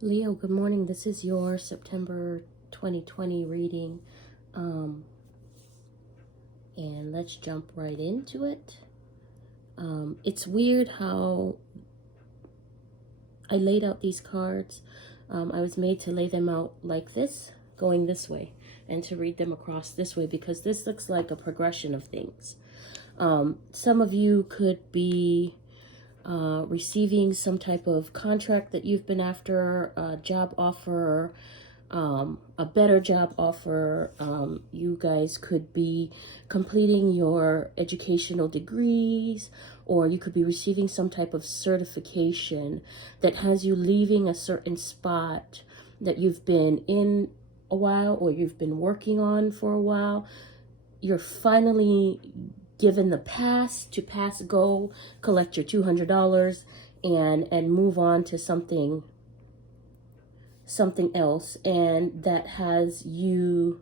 Leo, good morning. This is your September 2020 reading. And let's jump right into it. It's weird how I laid out these cards. I was made to lay them out like this, going this way, and to read them across this way because this looks like a progression of things. Some of you could be receiving some type of contract that you've been after, a job offer, a better job offer. You guys could be completing your educational degrees, or you could be receiving some type of certification that has you leaving a certain spot that you've been in a while or you've been working on for a while. You're finally given the pass to pass go, collect your $200 and move on to something else, and that has you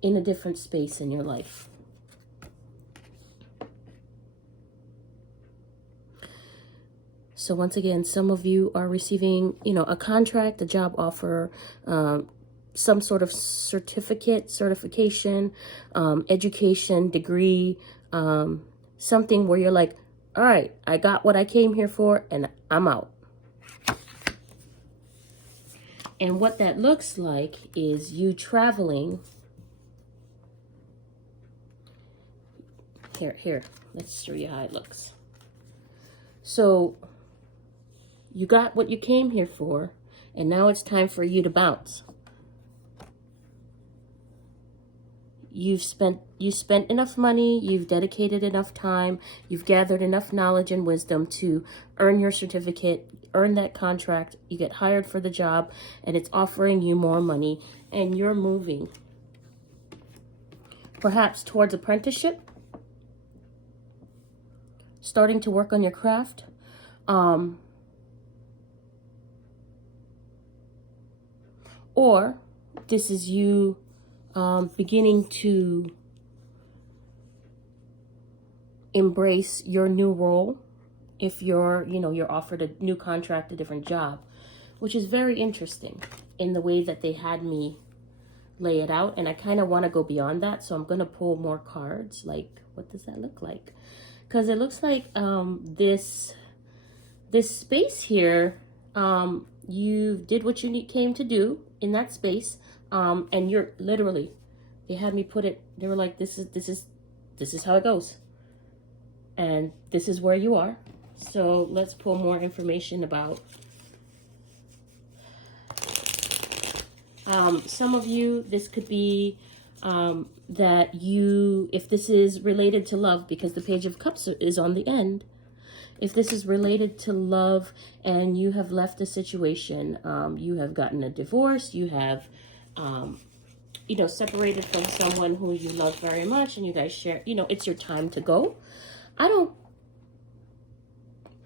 in a different space in your life. So once again, some of you are receiving, a contract, a job offer, some sort of certification, education, degree, something where you're like, all right, I got what I came here for and I'm out. And what that looks like is you traveling. Here, let's show you how it looks. So you got what you came here for, and now it's time for you to bounce. You spent enough money, you've dedicated enough time, you've gathered enough knowledge and wisdom to earn your certificate, earn that contract, you get hired for the job, and it's offering you more money, and you're moving. Perhaps towards apprenticeship, starting to work on your craft, or this is you beginning to embrace your new role if you're offered a new contract, a different job, which is very interesting in the way that they had me lay it out. And I kind of want to go beyond that, so I'm going to pull more cards. Like, what does that look like? Because it looks like this space here, you did what you came to do in that space, and you're literally, they had me put it, they were like, this is how it goes, and this is where you are. So let's pull more information about some of you. This could be that you, if this is related to love, because the Page of Cups is on the end, if this is related to love and you have left a situation, you have gotten a divorce, you have, separated from someone who you love very much, and you guys share, it's your time to go. I don't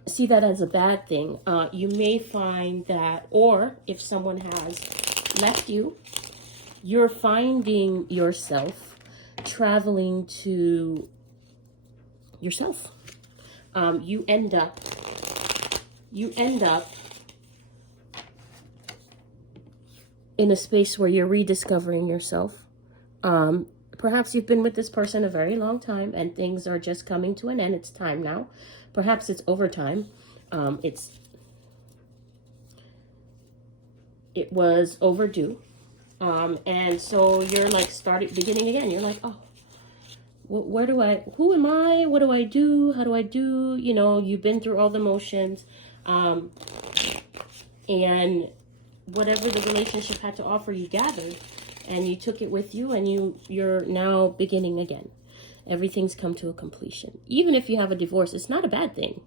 see that as a bad thing. You may find that, or if someone has left you, you're finding yourself traveling to yourself. You end up in a space where you're rediscovering yourself. Perhaps you've been with this person a very long time and things are just coming to an end. It's time now. Perhaps it's overtime. It was overdue. And so you're like beginning again. You're like, oh, who am I? What do I do? How do I do? You've been through all the motions. And whatever the relationship had to offer, you gathered and you took it with you, and you're now beginning again. Everything's come to a completion. Even if you have a divorce, it's not a bad thing,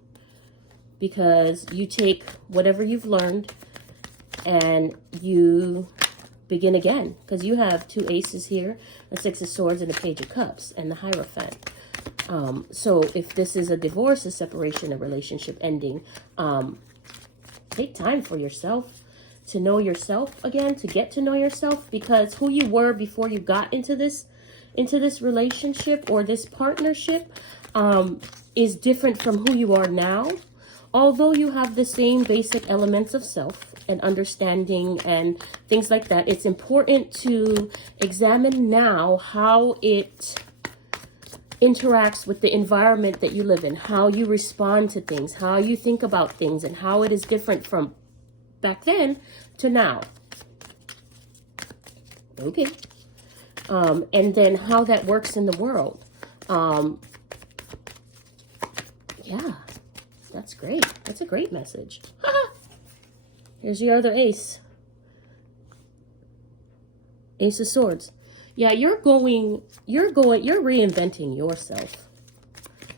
because you take whatever you've learned and you begin again, because you have 2 aces here, a 6 of swords, and a Page of Cups, and the Hierophant. So if this is a divorce, a separation, a relationship ending, take time for yourself, to know yourself again, to get to know yourself, because who you were before you got into this relationship or this partnership is different from who you are now, although you have the same basic elements of self and understanding and things like that, it's important to examine now how it interacts with the environment that you live in, how you respond to things, how you think about things, and how it is different from back then to now. Okay. And then how that works in the world. Yeah, that's great. That's a great message. Here's your other ace. Ace of Swords. Yeah, you're reinventing yourself.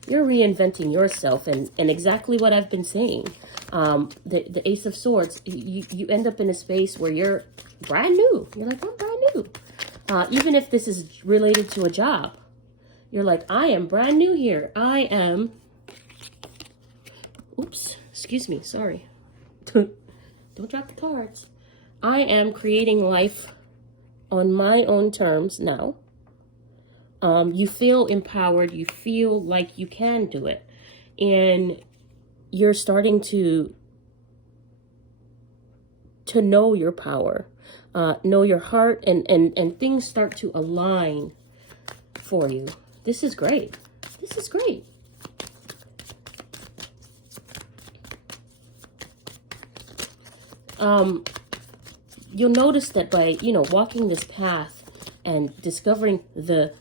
You're reinventing yourself, and exactly what I've been saying. The Ace of Swords, you end up in a space where you're brand new. You're like, I'm brand new. Even if this is related to a job, you're like, I am brand new here. I am, oops, excuse me, sorry. Don't drop the cards. I am creating life on my own terms now. You feel empowered. You feel like you can do it. And you're starting to know your power, know your heart, and things start to align for you. This is great. This is great. You'll notice that by, walking this path and discovering the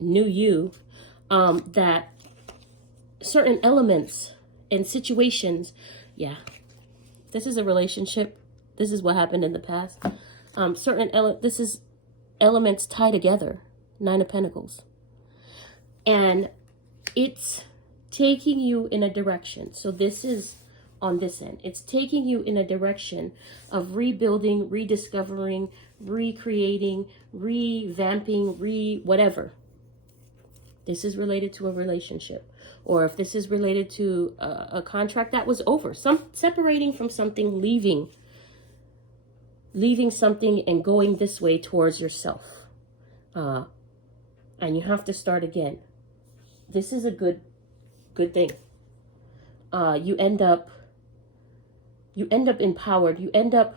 new you, that certain elements and situations, yeah, this is a relationship. This is what happened in the past. This is elements tie together. Nine of Pentacles. And it's taking you in a direction. So this is on this end. It's taking you in a direction of rebuilding, rediscovering, recreating, revamping, whatever. This is related to a relationship. Or if this is related to a contract that was over. Separating from something, leaving something and going this way towards yourself. And you have to start again. This is a good thing. You end up empowered. You end up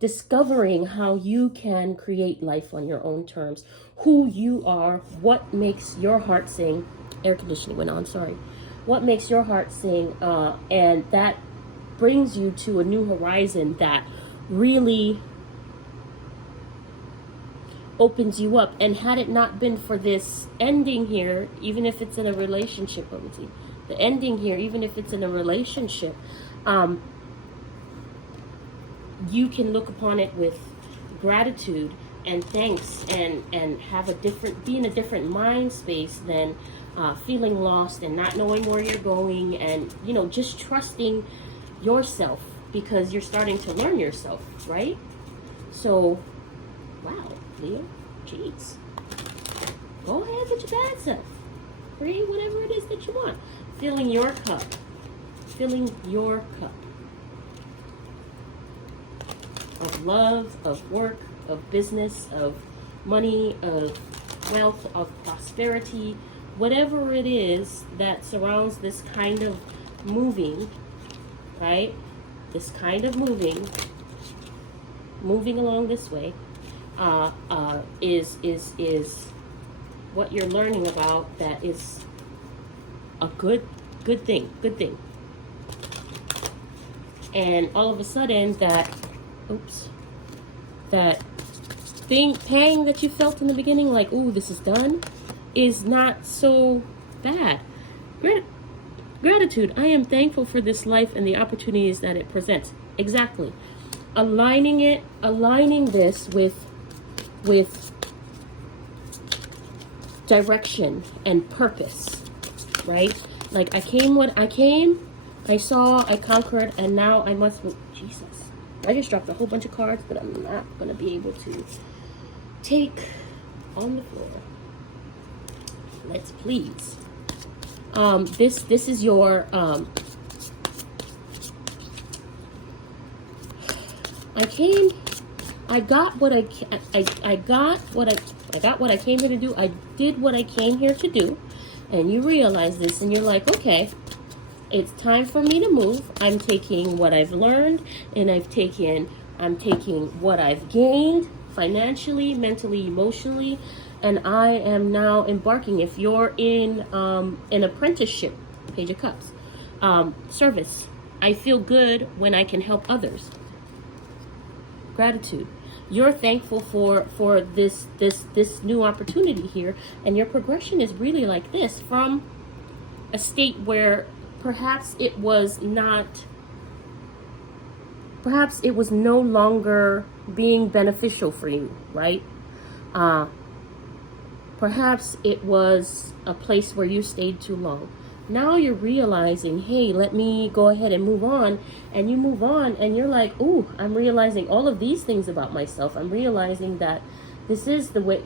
discovering how you can create life on your own terms, who you are, what makes your heart sing. Air conditioning went on, sorry. What makes your heart sing, and that brings you to a new horizon that really opens you up. And had it not been for this ending here, even if it's in a relationship, the ending here, even if it's in a relationship, you can look upon it with gratitude and thanks, and be in a different mind space than feeling lost and not knowing where you're going, and just trusting yourself, because you're starting to learn yourself, right? So, wow, Leo, jeez, go ahead with your bad self, create whatever it is that you want, filling your cup, of love, of work, of business, of money, of wealth, of prosperity, whatever it is that surrounds this kind of moving, right? This kind of moving along this way, is what you're learning about. That is a good thing. And all of a sudden, that pang that you felt in the beginning, like, ooh, this is done, is not so bad. Gratitude. I am thankful for this life and the opportunities that it presents. Exactly. Aligning this with direction and purpose, right? Like, I came, I saw, I conquered, and now I must move. Jesus. I just dropped a whole bunch of cards, but I'm not going to be able to take on the floor. Let's please. This is your, I got what I came here to do. I did what I came here to do. And you realize this, and you're like, okay, it's time for me to move. I'm taking what I've learned, and I'm taking what I've gained financially, mentally, emotionally, and I am now embarking. If you're in an apprenticeship, Page of Cups, service, I feel good when I can help others. Gratitude. You're thankful for this new opportunity here, and your progression is really like this, from a state where perhaps it was no longer being beneficial for you, right? Perhaps it was a place where you stayed too long. Now you're realizing, hey, let me go ahead and move on. And you move on and you're like, ooh, I'm realizing all of these things about myself. I'm realizing that this is the way,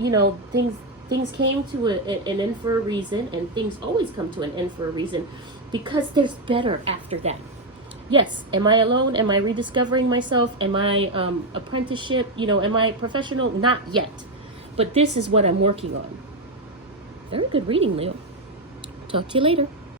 things came to an end for a reason, and things always come to an end for a reason, because there's better after that. Yes, am I alone? Am I rediscovering myself? Am I apprenticeship? Am I professional? Not yet. But this is what I'm working on. Very good reading, Leo. Talk to you later.